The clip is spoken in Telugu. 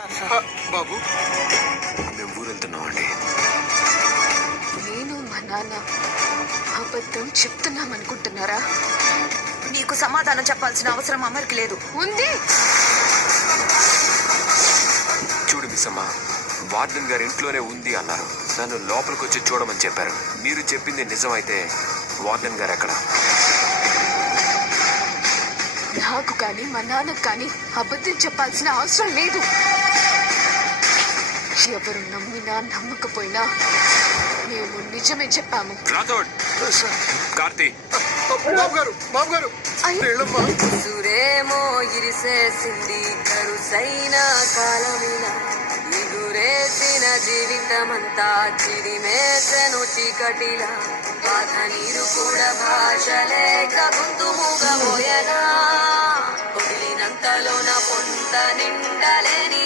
బాబు మేము ఊరెళ్తున్నాం అండి. నేను మా నాన్న అబద్ధం చెప్తున్నామనుకుంటున్నారా? నీకు సమాధానం చెప్పాల్సిన అవసరం అమర్కి లేదు. ఉంది. చూడు మిస్సమ్మ, వార్డెన్ గారి ఇంట్లోనే ఉంది అన్నారు. నన్ను లోపలికి వచ్చి చూడమని చెప్పారు. మీరు చెప్పింది నిజమైతే వార్డెన్ గారు ఎక్కడ? నాకు కానీ మా నాన్నకు కానీ అబద్ధం చెప్పాల్సిన అవసరం లేదు. ఎవరు నమ్మినా నమ్మకపోయినా మేము నిజమే చెప్పాము. రాథోడ్, కార్తీ, సురేమో ఇరిసేసింది కరుసైన కాలమిలా, ఎగురేసిన జీవితమంతా చిరిమేసెను చీకటిలా, బాధ నీరు కూడా భాష లేక గొంతు మూగబోయనా, వదిలినంతలోన పొంత నిండలేని